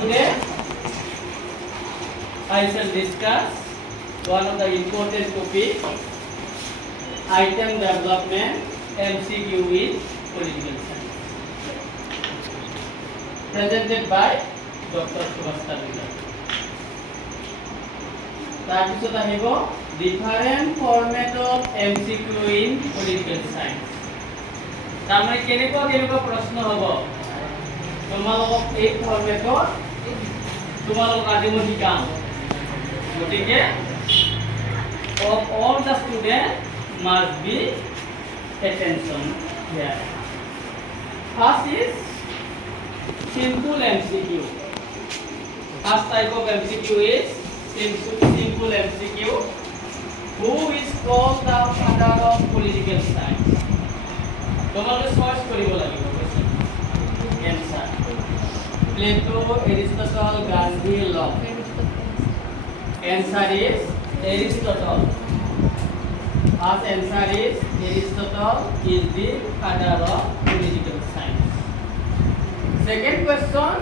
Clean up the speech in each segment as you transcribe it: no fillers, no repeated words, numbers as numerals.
today I shall discuss one of the important topic, item development, MCQ in political science, presented by Dr. Subhash Talwekar. তাৰপিছত আহিব different format of MCQ in political science. তাৰমানে কেনেকুৱা প্ৰশ্ন হ'ব তোমালোকক এই ফৰ্মেটত তোমালোক আজি মই শিকাম গতিকে of all the students must be attention here. First is simple MCQ. First type of MCQ is simple MCQ. Who is called the father of political science? তোমালোকে সার্চ কৰিব লাগিব answer. Plato, Aristotle, Gandhi, Locke. Answer is Aristotle. First answer is Aristotle is the father of political science. Second question.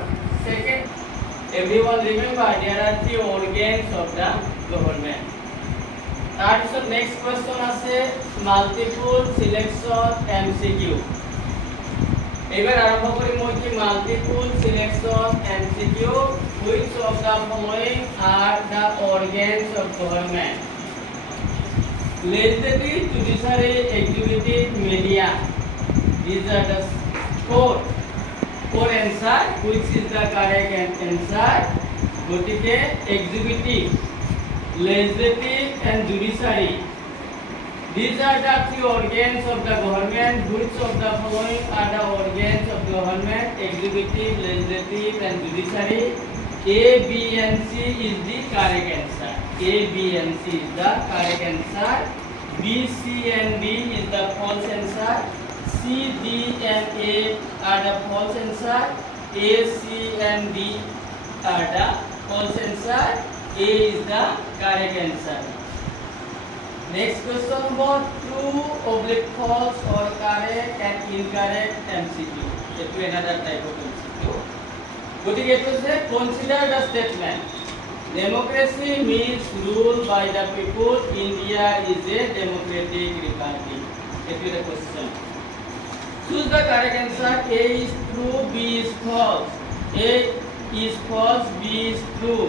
Everyone remember there are three organs of the government. তাৰপিছত next question আছে multiple selection MCQ. এবার আরম্ভ করি মই কি multiple selection MCQ. Which of the following are the organs of government? Legislative, judiciary, executive, media. These are the four answer. Which is the correct answer? গতিকে executive, legislative and judiciary. These are the three organs of the government. Which of the following are the organs of government? Executive, legislative and judiciary. A, B and C is the correct answer. A, B and C is the correct answer. B, C and D is the false answer. C, D and A are the false answer. A, C and D are the false answer. A is the correct answer. Next question about true, oblique, false or correct and incorrect MCQ. It is another type of MCQ. গতিকে এটো যে consider the statement. Democracy means rule by the people. India is a democratic republic. It is a question. Choose the correct answer. A is true, B is false. A is false, B is true.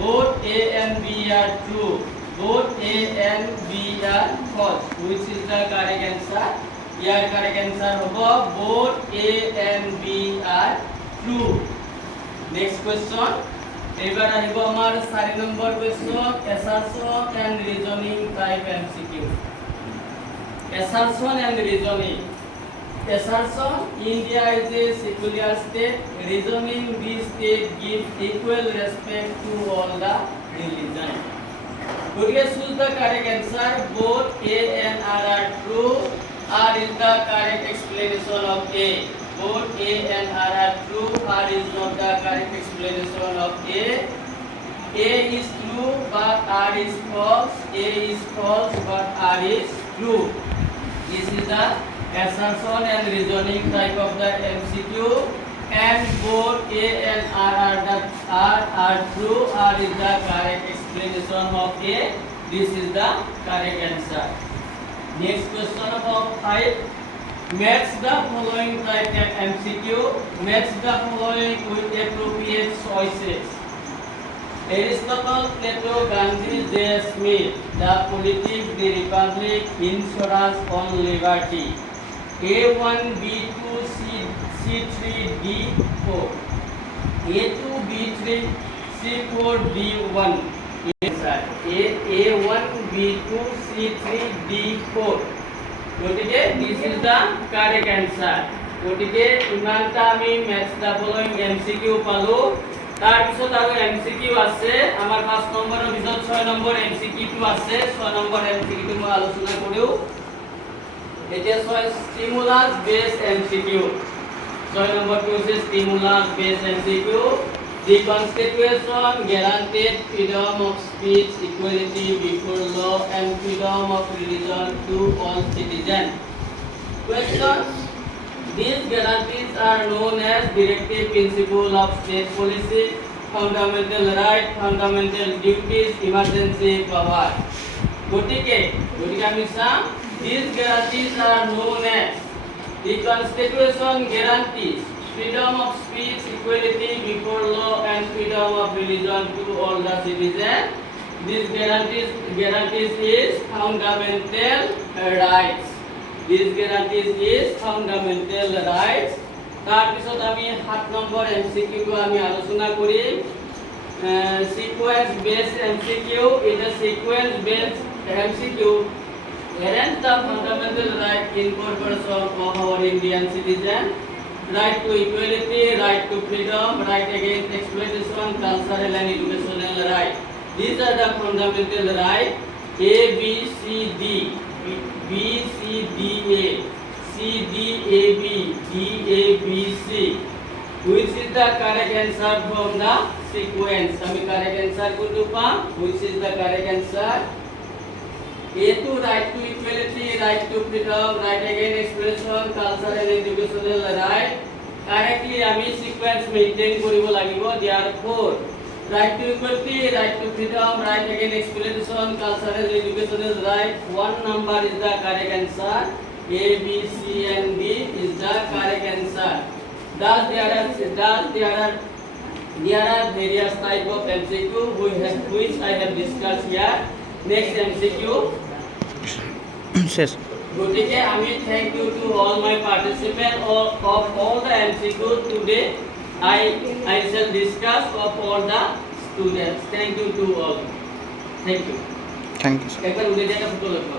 Both A and B are true. Both A and B are false. Which is the correct answer? Here correct answer hobo both A and B are true. Next question. এবার আহিব আমার 4 নম্বর question, assertion and reasoning type MCQ. Assertion and reasoning. Assertion, India is a secular state. Reasoning, this state gives equal respect to all the religion. Gotike choose the correct answer. Both A and R are true. R is the correct explanation of A. Both A and R are true. R is not the correct explanation of A. A is true but R is false. A is false but R is true. This is the assertion and reasoning type of the MCQ. And both A and R are true. R is the correct explanation of A. This is the correct answer. Next question about 5. Match the following type of MCQ. Match the following with appropriate choices. Aristotle, Plato, Gandhi, J. Smith. The politics, the republic, insurance on liberty. A1, B2, C3, D4. A2, B3, C4, D1. A1, B2, C3, D4. গতিকে this is the correct answer. গতিকে ইমানটা আমি math the following MCQ পালো। তার পিছত আৰু MCQ আছে আমাৰ 5 নম্বৰৰ ভিতৰত 6 নম্বৰ MCQ টো আছে। 6 নম্বৰ MCQ টো মই আলোচনা কৰিও। এতিয়া 6 স্টিমুলাস বেস MCQ। 6 নম্বৰটো হৈছে stimulus base MCQ. The Constitution guaranteed freedom of speech, equality before law, and freedom of religion to all citizens. Question: These guarantees are known as directive principle of state policy, fundamental right, fundamental duties, emergency power. গতিকে আমি চাম these guarantees are known as the Constitution guarantees freedom of speech, equality before law, and freedom of religion to all the citizens. These guarantees is fundamental rights. These guarantees is fundamental rights. তাৰপিছত আমি 7 number MCQ টো আমি আলোচনা কৰিম sequence based MCQ. In the sequence based MCQ, guarantee the fundamental right in corporation of our Indian citizen, right to equality, right to freedom, right against exploitation, cultural and educational right. These are the fundamental right. A, B, C, D, B, C, D, A, C, D, A, B, D, A, B, C. Which is the correct answer from the sequence? আমি correct answer কোনটো পাম? Which is the correct answer? A to right to equality, right to freedom, right against expression, cultural and educational right. Correctly আমি sequence maintain কৰিব লাগিব. Therefore, right to equality, right to freedom, right against exploitation, cultural and educational right. 1 number is the correct answer. A, B, C, and D is the correct answer. Thus there are various type of MCQ which I have discussed here. Next MCQ. শেষ গতিকে আমি thank you to all my participants of all the MCQ today. I shall discuss of all the students. Thank you to all. Thank you. Thank you একবার উঠে যাওয়াটা photo লাগবে।